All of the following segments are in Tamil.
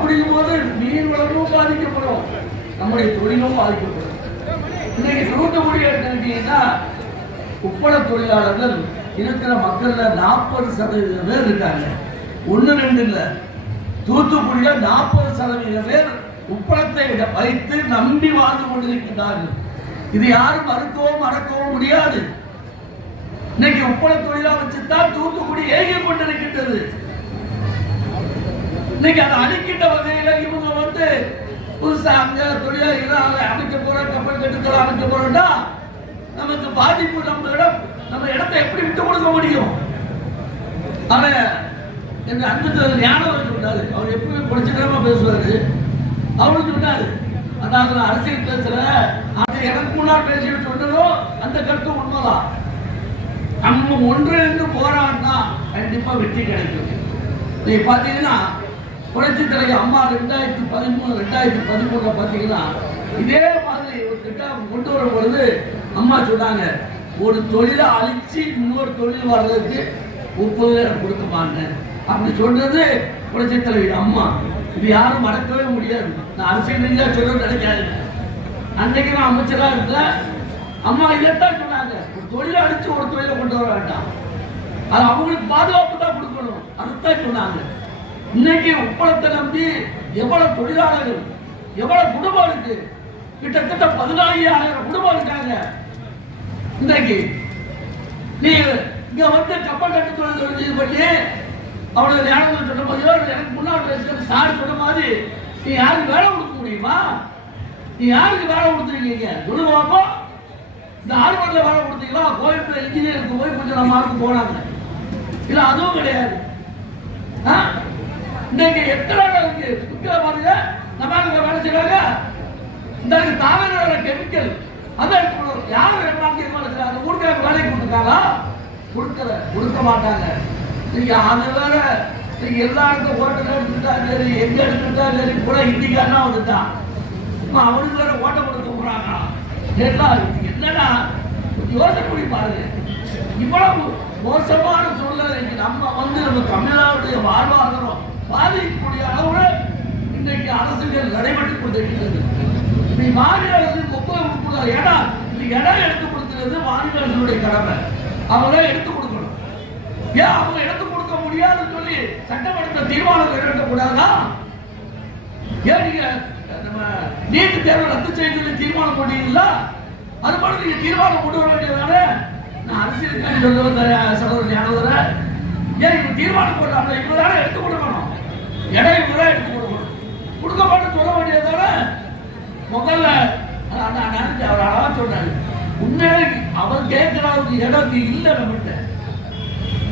முடியும் போது நீர் வளமும் பாதிக்கப்படும். நம்முடைய தொழிலும் பாதிக்கப்படும். இன்னைக்கு தூத்துக்குடி எடுத்துக்கிட்டீங்கன்னா உப்பள தொழிலாளர்கள் இருக்கிற மக்கள்ல நாற்பது சதவீதம் பேர் இருக்காங்க. ஒன்று ரெண்டு இல்லை. தூத்துக்குடியில் நாற்பது சதவீதம் பேர் உப்பளத்தை வைத்து நம்பி வாழ்ந்து கொண்டிருக்கிறார்கள் இது யாரும் மறுக்கவும் மறக்கவும் முடியாது. இன்னைக்கு உப்பள தொழிலா வச்சுதான் தூத்துக்குடி ஏகி கொண்டிருக்கின்றது. இன்னைக்கு அதை அடிக்கிட்ட வகையில இவங்க வந்து புதுசா அங்க தொழிலா இதாக அமைக்க போற கப்பல் கட்டுத்தொழில் அமைக்க போறோம்னா நமக்கு பாதிப்பு நம்ம இடம் நம்ம இடத்தை எப்படி விட்டு கொடுக்க முடியும்? ஆனா எங்க அன்பு ஞானம் சொன்னாரு. அவர் எப்பவுமே படிச்சுக்கிறமா பேசுவாரு. அவரும் சொன்னாரு அதாவது நான் அரசியல் பேசுற அது எனக்கு முன்னால் பேசிட்டு சொன்னதும் அந்த கருத்து உண்மைதான். நம்ம ஒன்றிணைந்து போராடினா கண்டிப்பா வெற்றி கிடைக்கும். நீங்க பாத்தீங்கன்னா புரட்சி தலைவர் அம்மா ரெண்டாயிரத்தி பதிமூணு ரெண்டாயிரத்தி பதிமூணுல பார்த்தீங்கன்னா இதே மாதிரி ஒரு திட்டம் கொண்டு வரும் பொழுது அம்மா சொன்னாங்க ஒரு தொழிலை அழிச்சு இன்னொரு தொழில் வர்றதுக்கு முப்பது பேர் கொடுக்க மாட்டேன் அப்படி சொன்னது புரட்சி தலைவர் அம்மா. இது யாரும் மறக்கவே முடியாது. நான் அரசியல் ரீதியாக சொல்ல நினைக்காது அன்னைக்கு நான் அமைச்சராக இருந்தேன். அம்மா இதைத்தான் சொன்னாங்க. ஒரு தொழிலை அழிச்சு ஒரு தொழிலை கொண்டு வர வேண்டாம். அது அவங்களுக்கு பாதுகாப்பு தான் கொடுக்கணும். அதுதான் சொன்னாங்க. இன்னைக்கு உப்பளத்தை நம்பி எவ்வளவு தொழிலாளர்கள் எவ்வளவு குடும்பம் இருக்கு கிட்டத்தட்ட பதினாயிரம் குடும்பம் இருக்காங்க இன்னைக்கு நீ இங்க வந்து கப்பல் கட்டு இது பண்ணி அவனோட ஞானங்கள் சொன்ன மாதிரியோ எனக்கு முன்னாள் சார் சொன்ன மாதிரி நீ யாருக்கு வேலை கொடுக்க முடியுமா? நீ யாருக்கு வேலை கொடுத்துருக்கீங்க சொல்லுவாப்போ இந்த ஆர்வத்தில் வேலை கொடுத்தீங்களா? கோயம்புத்தூர் இன்ஜினியருக்கு போய் கொஞ்சம் நம்ம ஆளுக்கு போனாங்க. இல்லை அதுவும் கிடையாது. ஆ? இன்னைக்கு எத்தனை பேருக்கு இருக்கு பாருங்க நம்ம வேலை செய்வாங்க? இந்த தாவர கெமிக்கல் அதை எடுத்துக்கணும் யார் வேலை செய்யறாங்க ஊருக்காக வேலைக்கு கொடுத்துருக்காங்களா கொடுக்கல கொடுக்க மாட்டாங்க. நீங்க அது வேற. நீங்க எல்லா இடத்துல ஓட்டத்தை எடுத்துட்டா சரி எங்க எடுத்துட்டா சரி கூட ஹிந்திக்காரனா வந்துட்டான் அவனுக்கு வேற ஓட்ட கொடுக்க போறாங்க எல்லாம் என்னன்னா யோசனை பாருங்க. இவ்வளவு மோசமான சூழ்நிலைக்கு நம்ம வந்து நம்ம தமிழ்நாட்டுடைய வாழ்வாதாரம் பாதிக்கக்கூடிய அளவுல இன்றைக்கு அரசுகள் நடைபெற்றுக் கொண்டிருக்கிறது நீ மாநில அரசுக்கு ஒப்புதல் கொடுக்கூடாது ஏன்னா இந்த இடம் எடுத்து கொடுக்கிறது மாநில அரசுடைய கடமை. அவங்க எடுத்து கொடுக்கணும். ஏன் அவங்க எடுத்து கொடுக்க முடியாதுன்னு சொல்லி சட்டமன்ற தீர்மானம் நிறைவேற்றக்கூடாதா? ஏன் நீங்க நம்ம நீட்டு தேர்வு ரத்து செய்ய சொல்லி தீர்மானம் போட்டீங்களா? அது மாதிரி நீங்க தீர்மானம் கொண்டு வர வேண்டியதானே நான் அரசியலுக்காண்டி சொல்ல வந்த சகோதரர் ஏன் இவங்க தீர்மானம் போடுறாங்க இவங்க தானே எடுத்து கொடுக்கணும். இடம் இவங்க எடுத்து கொடுக்கணும். கொடுக்க மாட்டேன்னு சொல்ல வேண்டியதால முதல்ல நான் நினைச்சு அவர் அழகாக சொன்னாரு. உண்மையிலே அவர் கேட்கிற அளவுக்கு இடம் இல்லை நம்மகிட்ட.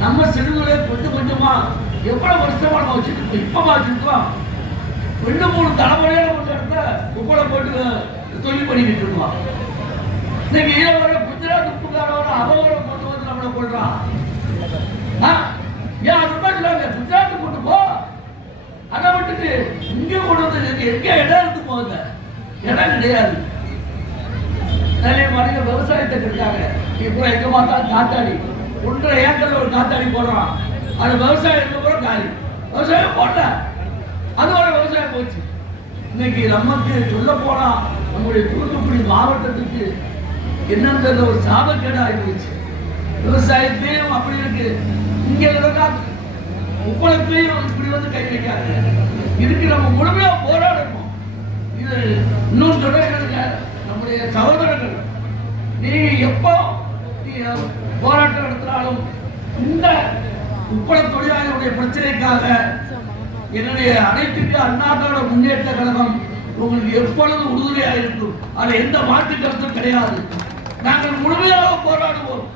நம்ம சிறுகளே கொஞ்சம் கொஞ்சமா எவ்வளவு வருஷமா நம்ம வச்சுருக்கோம் இப்போ இப்ப வச்சிருக்கோம் ரெண்டு மூணு தலைமுறையில் ஒரு இடத்த உப்பளை போட்டு தொழில் பண்ணிக்கிட்டு இருக்கோம். இன்னைக்கு ஈரோட குஜராத் உப்புக்காரவரை அவரை கொண்டு வந்து நம்மளை கொள்றான் ஆ? ஏன் அது தான் சொல்லாங்க குஜராத் கொண்டு போ அதை விட்டுட்டு இங்க கொண்டு வந்து இருக்கு. எங்க இடம் இருந்து போங்க. இடம் கிடையாது. நிறைய மனித விவசாயத்தை இருக்காங்க. இப்போ எங்க பார்த்தாலும் காத்தாடி ஒன்றரை ஏக்கர்ல ஒரு காத்தாடி போடுறான். அது விவசாயம் இருக்க கூட காலி. விவசாயம் போடல. அதோட விவசாயம் போச்சு. இன்னைக்கு நமக்கு சொல்ல போனா நம்முடைய தூத்துக்குடி மாவட்டத்துக்கு என்னன்றது ஒரு சாபக்கேடு ஆகி போச்சு. விவசாயத்திலையும் அப்படி இருக்கு. இங்க இருக்கா உப்பளத்தையும் இப்படி வந்து கை வைக்காது இதுக்கு நம்ம முழுமையா போராடணும்? இது இன்னும் சொல்றேங்க நம்முடைய சகோதரர்கள் நீ எப்போ போராட்டம் நடத்தினாலும் இந்த உப்பள தொழிலாளர்களுடைய பிரச்சனைக்காக என்னுடைய அனைத்துக்கு அண்ணாத்தோட முன்னேற்ற கழகம் உங்களுக்கு எப்பொழுது உறுதுணையாக இருக்கும்? அது எந்த மாற்று கருத்தும் கிடையாது. நாங்கள் முழுமையாக போராடுவோம்.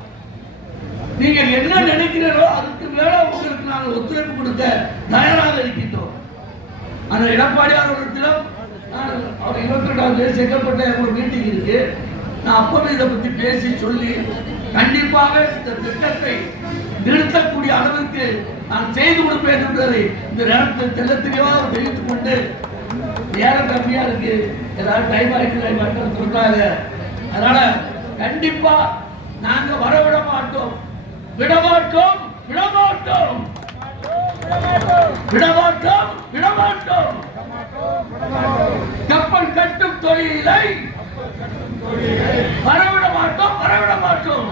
நீங்கள் என்ன நினைக்கிறீர்களோ அதுக்கு மேல உங்களுக்கு நாங்கள் ஒத்துழைப்பு கொடுக்க தயாராக இருக்கின்றோம். அந்த எடப்பாடியார் இடத்திலும் நான் அவர் இருபத்தி ரெண்டாம் தேதி செங்கல்பட்ட ஒரு மீட்டிங் இருக்கு. நான் அப்பவே இதை பத்தி பேசி சொல்லி கண்டிப்பாக இந்த திட்டத்தை நிறுத்தக்கூடிய அளவிற்கு நான் செய்து கொடுப்பேன் என்பதை இந்த நேரத்தில் தெல்ல தெளிவாக தெரிவித்துக் கொண்டு நேரம் கம்மியா இருக்கு. ஏதாவது டைம் ஆயிட்டு மக்கள் சொல்றாங்க அதனால கண்டிப்பா நாங்க வரவிட மாட்டோம். விடமாட்டோம் விடமாட்டோம் விடமாட்டோம் விடமாட்டோம் தொழிலை வரவிட மாட்டோம் வரவிட மாட்டோம்.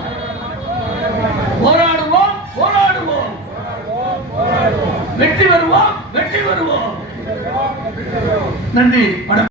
போராடுவோம் போராடுவோம். வெற்றி வருவோம் வெற்றி வருவோம் நன்றி.